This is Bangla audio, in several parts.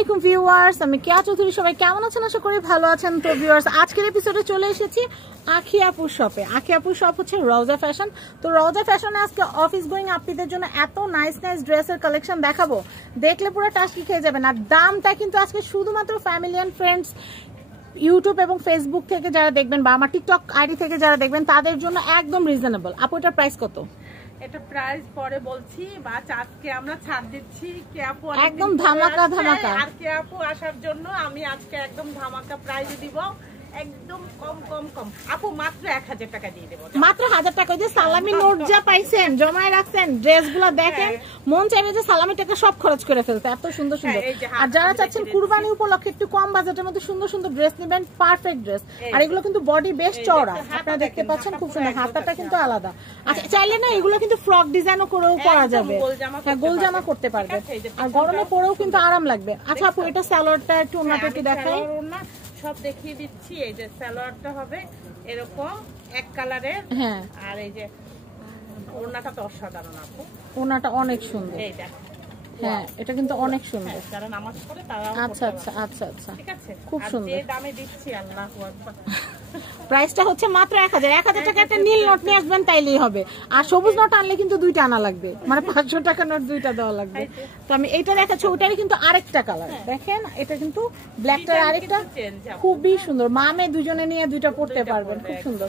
আলাইকুম ভিউয়ার্স, আমি কেয়া চৌধুরী। সবাই কেমন আছেন? আশা করি ভালো আছেন। তো ভিউয়ার্স, আজকের এপিসোডে চলে এসেছি আখি আপুর শপে। আখি আপুর শপ হচ্ছে রওজা ফ্যাশন। তো রওজা ফ্যাশনে আজকে অফিস গোয়িং আপনিদের জন্য এত নাইস ড্রেসের কালেকশন দেখাবো, দেখলে পুরো টাস্কি খেয়ে যাবেন। আর দামটা কিন্তু আজকে শুধুমাত্র ফ্যামিলি অ্যান্ড ফ্রেন্ডস ইউটিউব এবং ফেসবুক থেকে যারা দেখবেন বা আমার টিকটক আইডি থেকে যারা দেখবেন তাদের জন্য একদম রিজনেবল। আপু, এটার প্রাইস কত? এটা প্রাইস পরে বলছি, বাট আজকে আমরা ছাড় দিচ্ছি। কে আপু একদম ধামাকা। আর কে আপু আসার জন্য আমি আজকে একদম ধামাকা প্রাইস দিব, একদম কম। আপু মাত্র 1000 টাকা দিয়ে দেব। মাত্র 1000 টাকা। যে সালামি নোট যা পাইছেন, জমায় রাখছেন, ড্রেসগুলো দেখেন, মন চাইবে যে সালামি টাকা সব খরচ করে ফেলতে। এত সুন্দর। আর যারা চাচ্ছেন কুরবানি উপলক্ষে একটু কম বাজেটের মধ্যে সুন্দর ড্রেস নেবেন, পারফেক্ট ড্রেস। আর এগুলো কিন্তু বডি বেশ চওড়া, আপনারা দেখতে পাচ্ছেন, খুব সুন্দর। হাতাটা কিন্তু আলাদা। আচ্ছা, চাইলে না এগুলো কিন্তু ফ্রক ডিজাইনও করেও পরা যাবে। হ্যাঁ, গোল জামা করতে পারবে। আর গরমে পরেও কিন্তু আরাম লাগবে। আচ্ছা আপু, এটা সালোয়ারটা একটু ওনাটা একটু দেখাই। সব দেখিয়ে দিচ্ছি। এই যে সালোয়ারটা হবে এরকম এক কালারের। হ্যাঁ, আর এই যে ওড়নাটা তো অসাধারণ আপু, ওড়নাটা অনেক সুন্দর। এই দেখো, হ্যাঁ, এটা কিন্তু অনেক সুন্দর। যারা নামাজ পড়ে তারা। আচ্ছা, ঠিক আছে, খুব সুন্দর। যে দামে দিচ্ছি আল্লাহু আকবার। প্রাইসটা হচ্ছে মাত্র 1000 টাকা। একটা নীল নোট নিয়ে আসবেন তাইলেই হবে। আর সবুজ নোট আনলে কিন্তু দুইটা আনা লাগবে, মানে 500 টাকা নোট দুইটা দেওয়া লাগবে। তো আমি এইটা দেখাচ্ছি, ওটারই কিন্তু আরেকটা কালার দেখেন। এটা কিন্তু ব্ল্যাকটার আরেকটা, খুবই সুন্দর। মামে দুজনে নিয়ে দুইটা পড়তে পারবেন, খুব সুন্দর।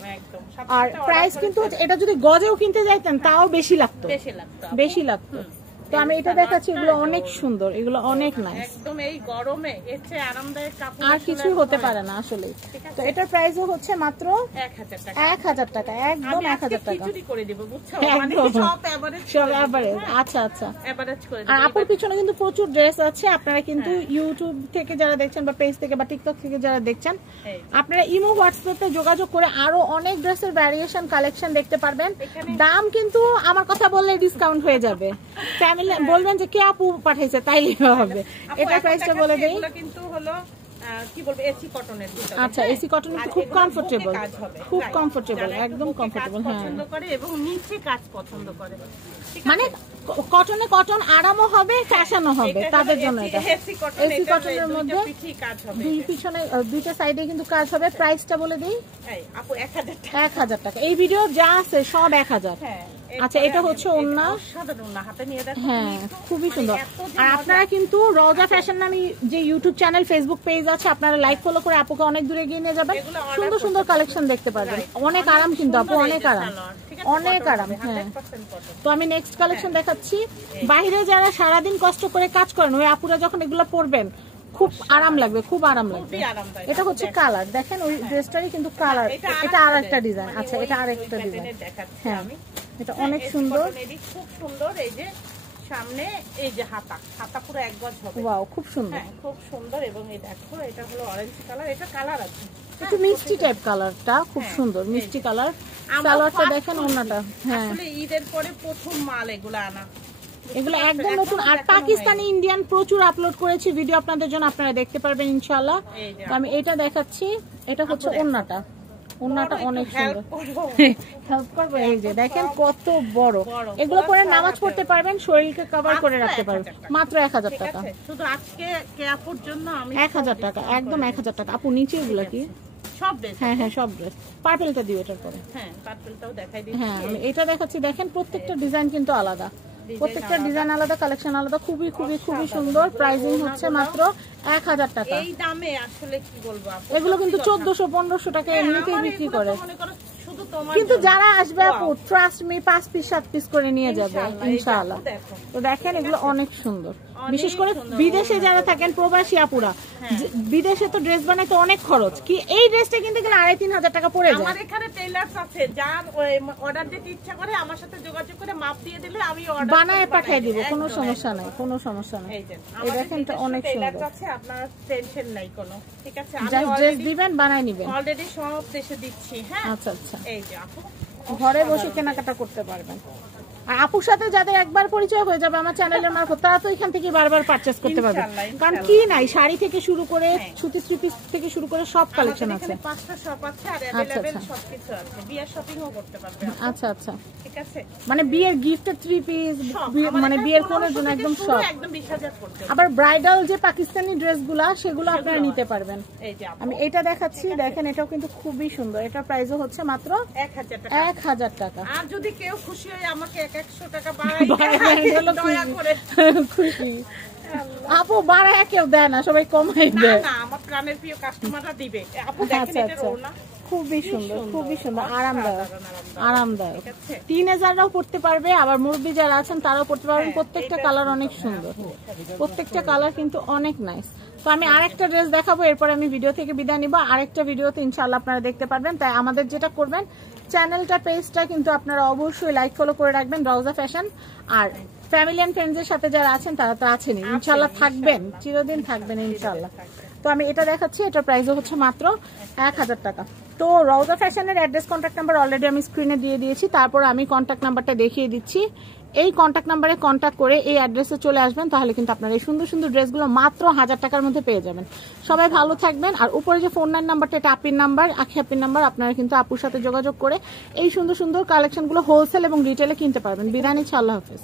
আর প্রাইস কিন্তু এটা যদি গজেও কিনতে যাইতেন তাও বেশি লাগতো। তো আমি এটা দেখাচ্ছি, এগুলো অনেক সুন্দর, এগুলো অনেক নাইস। একদম এই গরমে এর চেয়ে আরামদায়ক কাপড় আর কিছু হতে পারে না আসলে। তো এটার প্রাইসও হচ্ছে মাত্র 1000 টাকা। একদম 1000 টাকা করে দেব, বুঝছো? মানে সব এভারেজ। আচ্ছা। এভারেজ করে দেব। আর আপুর পিছনে কিন্তু প্রচুর ড্রেস আছে। আপনারা কিন্তু ইউটিউব থেকে যারা দেখছেন বা পেজ থেকে বা টিকটক থেকে যারা দেখছেন, আপনারা ইমো হোয়াটসঅ্যাপে যোগাযোগ করে আরো অনেক ড্রেসের ভ্যারিয়েশন কালেকশন দেখতে পারবেন। দাম কিন্তু আমার কথা বললে ডিসকাউন্ট হয়ে যাবে। বলবেন যে কে আপু পাঠাইছে তাইলে হবে। এটা প্রাইসটা বলে দেই। এগুলো কিন্তু হলো কি বলবো, এসি কটনের ভিতরে। আচ্ছা, এসি কটন খুব কমফোর্টেবল, একদম কমফোর্টেবল। হ্যাঁ, পছন্দ করে এবং নিচে কাজ পছন্দ করে, মানে কটন আরামও হবে, ফ্যাশনও হবে তাদের জন্য। এটা এসি কটনের মধ্যে দুই পিছনে দুইটা সাইডে কিন্তু কাজ হবে। প্রাইসটা বলে দিই আপু, 1000 টাকা। এই ভিডিও যা আছে সব 1000। আচ্ছা, এটা হচ্ছে ওড়না। হ্যাঁ, খুবই সুন্দর। আর আপনারা কিন্তু রওজা ফ্যাশন নামে যে ইউটিউব চ্যানেল, ফেসবুক পেজ আছে, আপনারা লাইক ফলো করে আপুকে অনেক দূরে এগিয়ে নিয়ে যাবেন। সুন্দর কালেকশন দেখতে পারবেন। অনেক আরাম কিন্তু আপু, অনেক আরাম। হ্যাঁ, তো আমি নেক্সট কালেকশন দেখাচ্ছি। বাইরে যারা সারাদিন কষ্ট করে কাজ করেন, ওই আপুরা যখন এগুলো পরবেন খুব আরাম লাগবে। এটা হচ্ছে কালার দেখেন, ওই ড্রেসটারই কিন্তু কালার। এটা আর একটা ডিজাইন। আচ্ছা, এটা আরেকটা ডিজাইন। হ্যাঁ, এটা অনেক সুন্দর, খুব সুন্দর। এই যে সামনে এই যে হাতা পুরো এক গজ হবে। ওয়াও, খুব সুন্দর। হ্যাঁ, খুব সুন্দর। এবং এই দেখো, এটা হলো অরেঞ্জ কালার। এটা কালার আছে একটু মিষ্টি টাইপ কালারটা, খুব সুন্দর মিষ্টি কালার। সালোয়ারটা দেখেন, ওড়নাটা। হ্যাঁ, আসলে ঈদের পরে প্রথম মাল এগুলো আনা, এগুলো একদম নতুন। আর পাকিস্তানি ইন্ডিয়ান প্রচুর আপলোড করেছি ভিডিও আপনাদের জন্য, আপনারা দেখতে পারবেন ইনশাআল্লাহ। তো আমি এটা দেখাচ্ছি। এটা হচ্ছে ওড়নাটা অনেক সুন্দর। হেল্প করবো। এই যে দেখেন কত বড়। এগুলো পরে নামাজ পড়তে পারবেন, শরীরকে কভার করে রাখতে পারবেন। মাত্র 1000 টাকা। শুধু আজকে কে আপুর জন্য আমি 1000 টাকা, একদম 1000 টাকা। আপু, নিচে এগুলো কি? সব ড্রেস। হ্যাঁ, সব ড্রেস। পার্পলটা দিও এটার পরে। হ্যাঁ, পার্পলটাও দেখাই দিচ্ছি। হ্যাঁ, আমি এটা দেখাচ্ছি। দেখেন প্রত্যেকটা ডিজাইন কিন্তু আলাদা, প্রত্যেকটা ডিজাইন আলাদা, কালেকশন আলাদা। খুবই সুন্দর। প্রাইসিং হচ্ছে মাত্র 1000 টাকা। এই দামে আসলে কি বলবো, এগুলো কিন্তু 1400-1500 টাকা এমনিতেই বিক্রি করে। কিন্তু যারা আসবে আপু, ট্রাস্ট মি, 5 পিস 7 পিস করে নিয়ে যাবে ইনশাআল্লাহ। তো দেখেন, এগুলো অনেক সুন্দর। বিশেষ করে বিদেশে যারা থাকেন, প্রবাসী আপুরা, বিদেশে তো ড্রেস বানাইতে অনেক খরচ। কি এই ড্রেসটা কিনতে গেলে 2500-3000 টাকা পড়ে যায়। আমার এখানে টেইলার্স আছে, যার অর্ডার দিতে ইচ্ছা করে আমার সাথে যোগাযোগ করে মাপ দিয়ে দিলে আমি অর্ডার বানায় পাঠিয়ে দিব, কোনো সমস্যা নাই। এই দেখেন, এটা অনেক সুন্দর। আপনার টেনশন নাই কোনো। ঠিক আছে, আমি ড্রেস দিবেন, বানায় নিবেন। অলরেডি সব দেশে দিচ্ছি। হ্যাঁ, আচ্ছা। এই যে আপু, ঘরে বসে কেনাকাটা করতে পারবেন। আর আপুর সাথে যাদের একবার পরিচয় হয়ে যাবে আমার চ্যানেলের মারফত, তারা তো এখান থেকে বারবার পারচেজ করতে পারবে। কারণ কি নাই, শাড়ি থেকে শুরু করে সুতি থ্রি পিস থেকে শুরু করে সব কালেকশন আছে। 5টা শপ আছে আর अवेलेबल সবকিছু আছে। বিয়ের শপিংও করতে পারবে। আচ্ছা আচ্ছা, ঠিক আছে। মানে বিয়ের গিফটের থ্রি পিস, মানে বিয়ের কোনের জন্য একদম সব, একদম 20,000 পড়বে। আবার ব্রাইডাল যে পাকিস্তানি ড্রেসগুলো সেগুলো আপনারা নিতে পারবেন। এই যে আমি এটা দেখাচ্ছি, দেখেন এটাও কিন্তু খুবই সুন্দর। এটা প্রাইসও হচ্ছে মাত্র 1000 টাকা। আর যদি কেউ খুশি হয় আমাকে 100 টাকা বাড়াই দয়া করে। খুশি আপু বাড়ায় কেউ দেয় না, সবাই কমাই দেয়। না আমার প্রাণের প্রিয় কাস্টমাররা দিবে। আপু দেখেন এটা ওড়না খুবই সুন্দর, খুবই সুন্দর, আরামদায়ক, আরামদায়ক। টিনেজাররাও পড়তে পারবে, আবার মুরব্বি যারা আছেন তারাও পড়তে পারবেন। প্রত্যেকটা কালার অনেক সুন্দর, প্রত্যেকটা কালার কিন্তু অনেক নাইস। তো আমি আরেকটা ড্রেস দেখাবো, এরপরে আমি ভিডিও থেকে বিদায় নিব। আরেকটা ভিডিওতে ইনশাআল্লাহ আপনারা দেখতে পারবেন। তাই আমাদের যেটা করবেন, চ্যানেলটা পেজটা কিন্তু আপনারা অবশ্যই লাইক ফলো করে রাখবেন, রওজা ফ্যাশন। আর ফ্যামিলি এন্ড ফ্রেন্ডসের সাথে যারা আছেন তারা তো আছেনই, ইনশাআল্লাহ থাকবেন, চিরদিন থাকবেন ইনশাআল্লাহ। তো আমি এটা দেখাচ্ছি, এটার প্রাইসও হচ্ছে মাত্র 1000 টাকা। তো রওজা ফ্যাশনের অ্যাড্রেস, কন্ট্যাক্ট নাম্বার অলরেডি আমি স্ক্রিনে দিয়ে দিয়েছি। তারপর আমি কন্ট্যাক্ট নাম্বারটা দেখিয়ে দিচ্ছি। এই কন্ট্যাক্ট নাম্বারে কন্ট্যাক্ট করে এই অ্যাড্রেসে চলে আসবেন, তাহলে কিন্তু আপনারা এই সুন্দর সুন্দর ড্রেসগুলো মাত্র 1000 টাকার মধ্যে পেয়ে যাবেন। সবাই ভালো থাকবেন। আর উপরে যে ফোন নাম্বারটা, এটা আপির নাম্বার, আখি আপির নাম্বার। আপনারা কিন্তু আপুর সাথে যোগাযোগ করে এই সুন্দর সুন্দর কালেকশনগুলো হোলসেল এবং রিটেলে কিনতে পারবেন। বিদায় নিচ্ছি, আল্লাহ হাফেজ।